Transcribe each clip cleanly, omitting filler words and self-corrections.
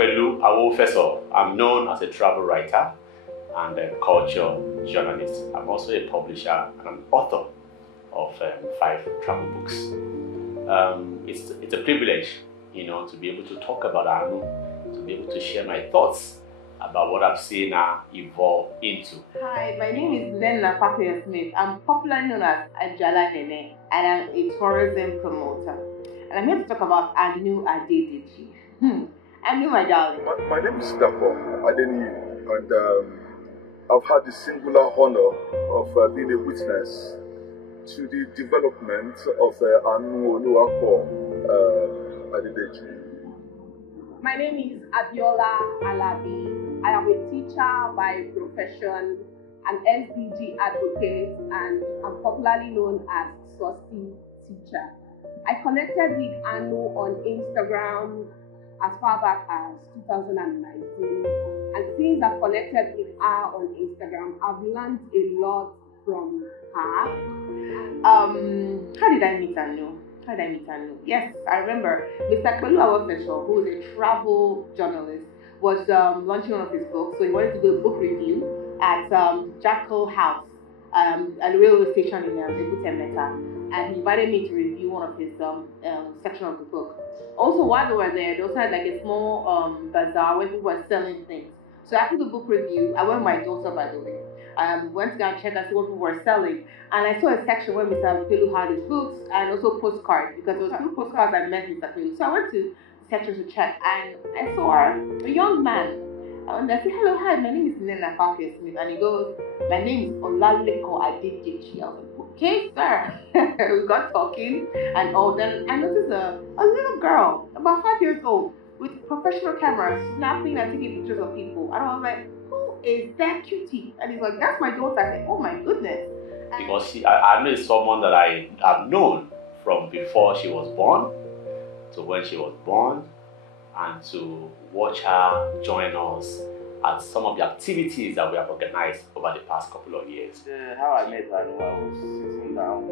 Anuoluwapo. I'm known as a travel writer and a culture journalist. I'm also a publisher and an author of 5 travel books. It's a privilege, to be able to talk about Anu, to be able to share my thoughts about what I've seen her evolve into. Hi, my name is Anuoluwapo Adedeji. I'm popularly known as Ajala Nene, and I'm a tourism promoter. And I'm here to talk about Anuoluwapo Adedeji. Anu, my darling. My name is Anuoluwapo Adedeji, and I've had the singular honor of being a witness to the development of Anuoluwapo Adedeji. My name is Abiola Alabi. I am a teacher by profession, an SDG advocate, and I'm popularly known as Saucy Teacher. I connected with Anu on Instagram as far back as 2019, and since I've connected with her on Instagram, I've learned a lot from her. How did I meet Anu? Yes, I remember Mr. Anuoluwapo, who is a travel journalist, was launching one of his books. So he wanted to do a book review at Jackal House, at the railway station in Ebute, and he invited me to review one of his section of the book. Also, while they were there, they also had like a small bazaar where people were selling things. So after the book review, I went with my daughter, by the way. Went to go and check and see what people were selling. And I saw a section where Mr. Pelu had his books and also postcards, because there was 2 postcards I met Mr. Pelu. So I went to the section to check, and I saw a young man. And I said, "Hello, hi, my name is Anuoluwapo Adedeji." And he goes, "My name is Anuoluwapo Adedeji." I was like, "Okay, sir." We got talking and all. Then I noticed a little girl, about 5 years old, with professional cameras, snapping and taking pictures of people. And I was like, "Who is that cutie?" And he's like, "That's my daughter." I said, "Oh my goodness." Because I know someone that I have known from before she was born to when she was born, and to watch her join us at some of the activities that we have organized over the past couple of years. How I met her, I was sitting down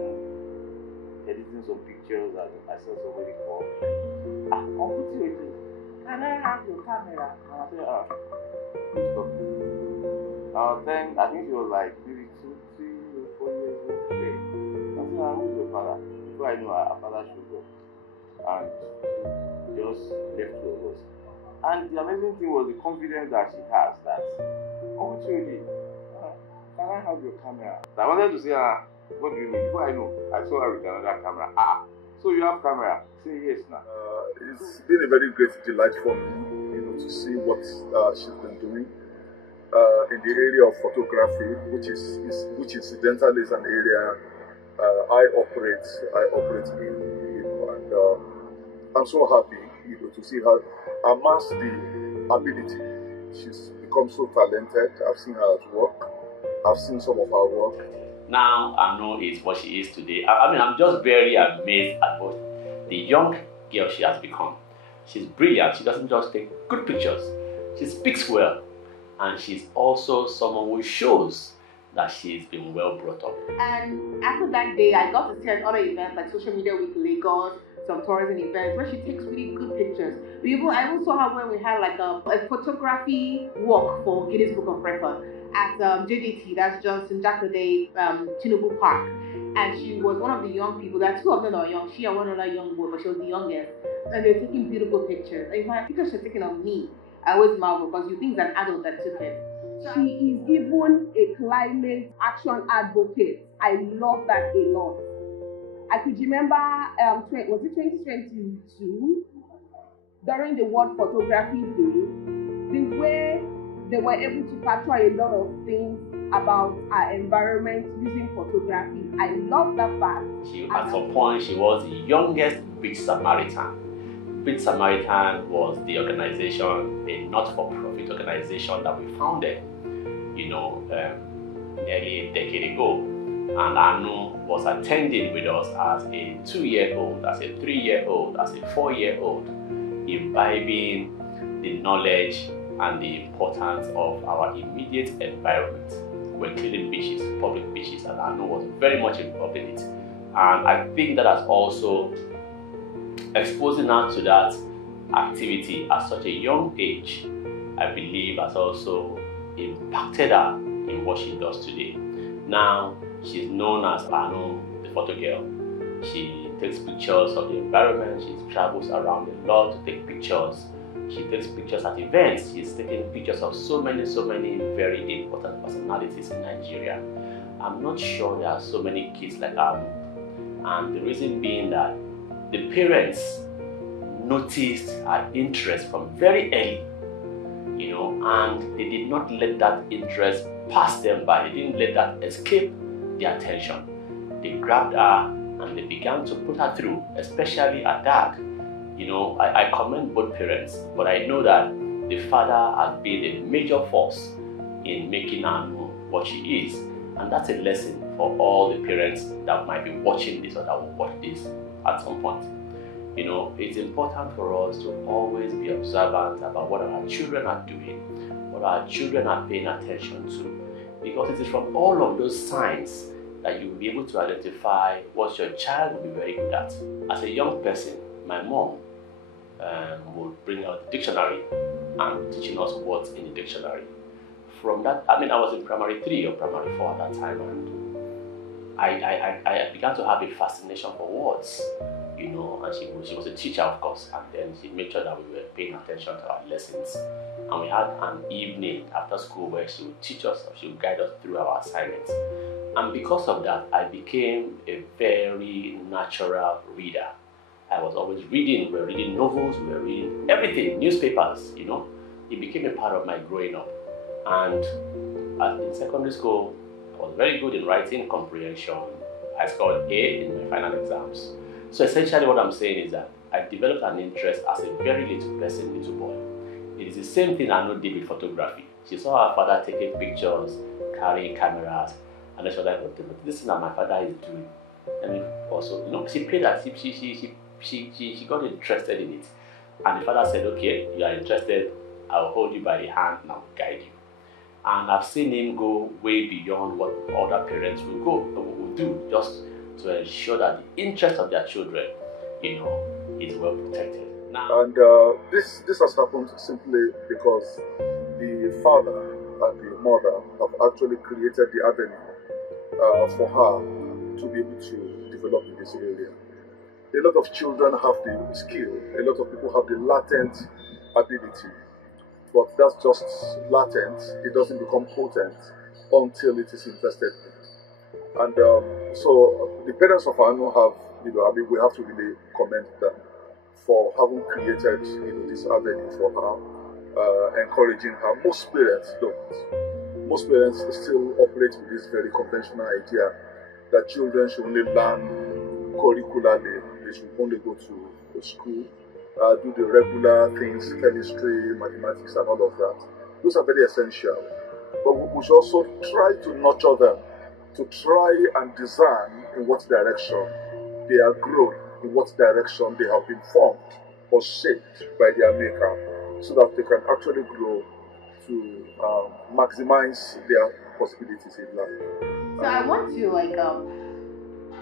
editing some pictures, and I saw somebody call, Uncle Tio, can I have your camera? And I said, who's talking? Then I think she was like maybe 2, 3, or 4 years old. Okay. I said, who's your father? Before I know, her father showed up, and just left 2 of us. And the amazing thing was the confidence that she has, that, "Oh, Chidi, can I have your camera?" So I wanted to say, what do you mean? Before I know, I saw her with another camera. So you have camera? Say yes now. It's been a very great delight for me, to see what she's been doing in the area of photography, which incidentally is an area I operate in, and I'm so happy, to see her amass the ability. She's become so talented. I've seen her at work. I've seen some of her work. Now Anu is what she is today. I'm just very amazed at what the young girl she has become. She's brilliant. She doesn't just take good pictures. She speaks well. And she's also someone who shows that she's been well brought up. And after that day, I got to see at other events like Social Media Week Lagos, some tourism events where she takes really good pictures. I even saw her when we had like a photography walk for Guinness Book of Record at JDT, that's Johnson Jacode Tinubu Park. And she was one of the young people. There are 2 of them that are young. She and one other young boy, but she was the youngest. And they were taking beautiful pictures. And my pictures were taken of me. I always marvel because you think it's an adult that took it. She is even a climate action advocate. I love that a lot. I could remember, was it 2022? During the World Photography Day, the way they were able to capture a lot of things about our environment using photography. I love that fact. At some point, she was the youngest Beach Samaritan. Beach Samaritan was the organization, a not-for-profit organization that we founded, nearly a decade ago. And Anu was attending with us as a 2-year-old, as a 3-year-old, as a 4-year-old, imbibing the knowledge and the importance of our immediate environment. We're cleaning beaches, public beaches, and Anu was very much involved in it. And I think that has also exposing her to that activity at such a young age, I believe, has also impacted her in what she does today. Now, she's known as Anu, the photo girl. She takes pictures of the environment. She travels around a lot to take pictures. She takes pictures at events. She's taking pictures of so many very important personalities in Nigeria. I'm not sure there are so many kids like Anu. And the reason being that the parents noticed her interest from very early, and they did not let that interest pass them by. They didn't let that escape their attention. They grabbed her and they began to put her through, especially her dad. I commend both parents, but I know that the father has been a major force in making her know what she is. And that's a lesson for all the parents that might be watching this or that will watch this at some point. It's important for us to always be observant about what our children are doing, what our children are paying attention to, because it is from all of those signs that you will be able to identify what your child will be very good at. As a young person, my mom would bring out the dictionary and teaching us words in the dictionary. From that, I was in primary 3 or primary 4 at that time, and I began to have a fascination for words, and she was a teacher, of course, and then she made sure that we were paying attention to our lessons. And we had an evening after school where she would teach us, she would guide us through our assignments. And because of that, I became a very natural reader. I was always reading. We were reading novels, we were reading everything, newspapers, It became a part of my growing up. And in secondary school, I was very good in writing comprehension. I scored A in my final exams. So essentially what I'm saying is that I developed an interest as a very little boy. It is the same thing Anu did with photography. She saw her father taking pictures, carrying cameras, and then she was like, this is what my father is doing. And also, she paid that, she got interested in it. And the father said, okay, you are interested, I'll hold you by the hand and I'll guide you. And I've seen him go way beyond what other parents will do, just to ensure that the interest of their children, is well protected. Now, and this has happened simply because the father and the mother have actually created the avenue for her to be able to develop in this area. A lot of children have the skill, a lot of people have the latent ability, but that's just latent. It doesn't become potent until it is invested in. And so the parents of Anu have, we have to really commend them for having created, this avenue for her, encouraging her. Most parents don't. Most parents still operate with this very conventional idea that children should only learn curricularly. They should only go to school, do the regular things, chemistry, mathematics, and all of that. Those are very essential. But we should also try to nurture them, to try and design in what direction they are growing, in what direction they have been formed or shaped by their maker, so that they can actually grow to maximize their possibilities in life. So I want to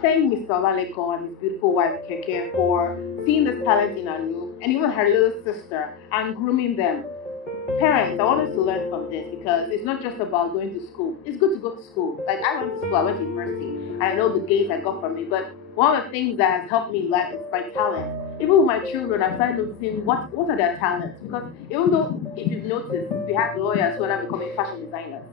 thank Mr. Olaleko and his beautiful wife Keke for seeing this talent in Anu and even her little sister and grooming them. Parents, I want us to learn from this, because it's not just about going to school. It's good to go to school. Like, I went to school, I went to university, and I know the gains I got from it, but one of the things that has helped me in life is my talent. Even with my children, I've started noticing what are their talents, because even though, if you've noticed, we have lawyers who are now becoming fashion designers,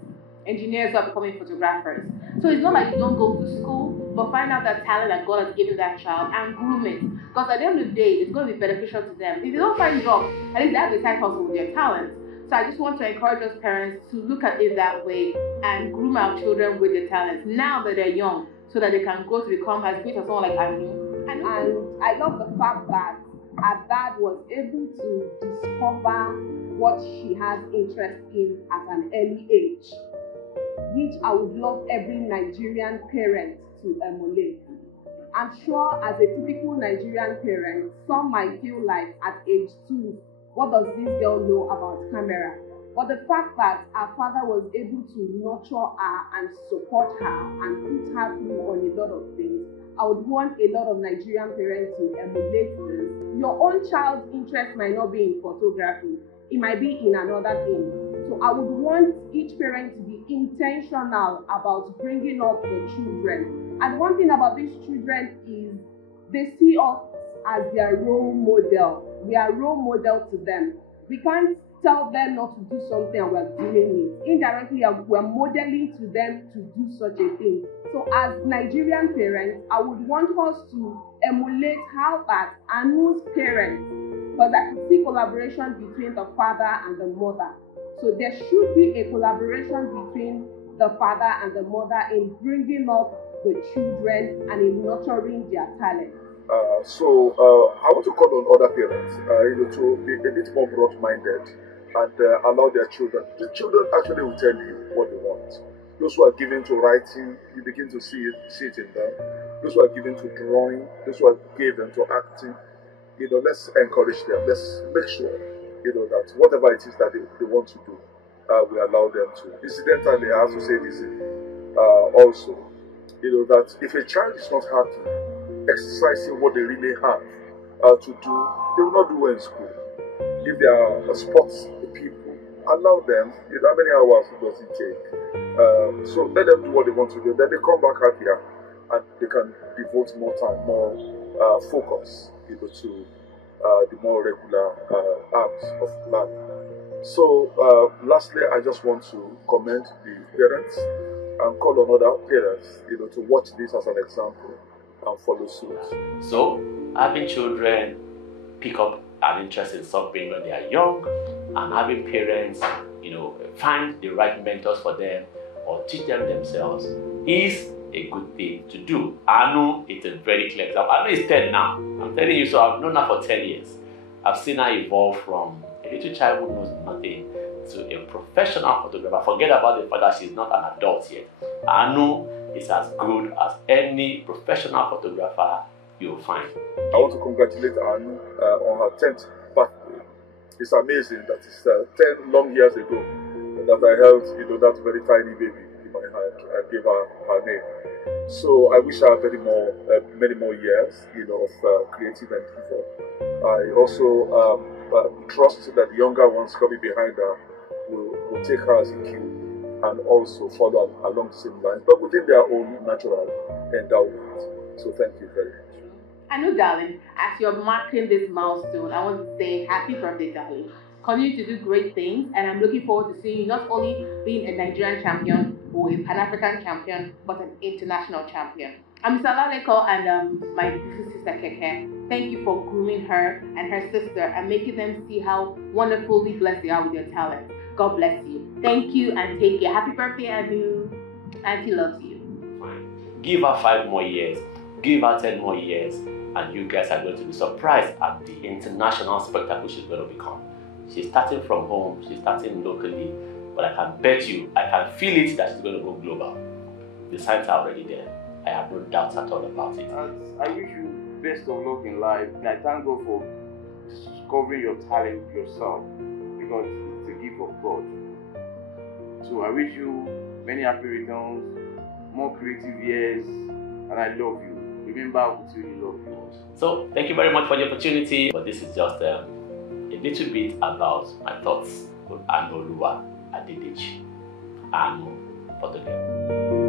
engineers who are becoming photographers. So it's not like you don't go to school, but find out that talent that God has given that child and groom it. Because at the end of the day, it's going to be beneficial to them. If they don't find a job, at least they have a side hustle with their talent. So I just want to encourage us parents to look at it that way and groom our children with their talents now that they're young, so that they can grow to become as great as someone like Anu. And I love the fact that her dad was able to discover what she has interest in at an early age, which I would love every Nigerian parent to emulate. I'm sure as a typical Nigerian parent, some might feel like at age 2, what does this girl know about camera? But the fact that her father was able to nurture her and support her and put her through on a lot of things, I would want a lot of Nigerian parents to emulate this. your own child's interest might not be in photography, it might be in another thing. So I would want each parent to be intentional about bringing up the children. And one thing about these children is they see us as their role model. We are role model to them. We can't tell them not to do something and we're doing it. Indirectly, we're modeling to them to do such a thing. So as Nigerian parents, I would want us to emulate how that Anu's parents, because I could see collaboration between the father and the mother. So there should be a collaboration between the father and the mother in bringing up the children and in nurturing their talent. I want to call on other parents, to be a bit more broad-minded and allow their children. The children actually will tell you what they want. Those who are given to writing, you begin to see it in them. Those who are given to drawing, those who are given to acting, let's encourage them. Let's make sure, that whatever it is that they want to do, we allow them to. Incidentally, I have to say this also, that if a child is not happy exercising what they really have to do, they will not do well in school. If they are sports people, allow them. How many hours does it take? So let them do what they want to do. Then they come back happier, and they can devote more time, more focus, to the more regular acts of learning. So, lastly, I just want to commend the parents and call on other parents, to watch this as an example and follow suit. So, having children pick up an interest in something when they are young, and having parents, find the right mentors for them or teach them themselves is a good thing to do. Anu is a very clear example. Anu is 10 now. I'm telling you, so I've known her for 10 years. I've seen her evolve from a little child who knows nothing to a professional photographer. Forget about the fact that she's not an adult yet. Anu is as good as any professional photographer you'll find. I want to congratulate Anu on her 10th birthday. It's amazing that it's 10 long years ago that I held, that very tiny baby in my hand. I gave her her name. So I wish her many more years, of creative endeavor. I also trust that the younger ones coming behind her will take her as a cue and also follow along the same lines, but within their own natural endowment. So thank you very much. Anu, darling, as you're marking this milestone, I want to say happy birthday, darling. Continue to do great things, and I'm looking forward to seeing you not only being a Nigerian champion or a Pan-African champion, but an international champion. I'm Mr. Laleko and my beautiful sister Keke. Thank you for grooming her and her sister and making them see how wonderfully blessed they are with their talent. God bless you. Thank you and take care. Happy birthday, Anu. Auntie loves you. Fine. Give her 5 more years. Give her 10 more years. And you guys are going to be surprised at the international spectacle she's going to become. She's starting from home. She's starting locally. But I can bet you, I can feel it that she's going to go global. The signs are already there. I have no doubts at all about it. I wish you best of luck in life. And I thank God for discovering your talent yourself, because it's a gift of God. So I wish you many happy returns, more creative years, and I love you. Remember, I will really love you. So thank you very much for the opportunity. But this is just a little bit about my thoughts on Anuoluwapo Adedeji, Anu for the girl.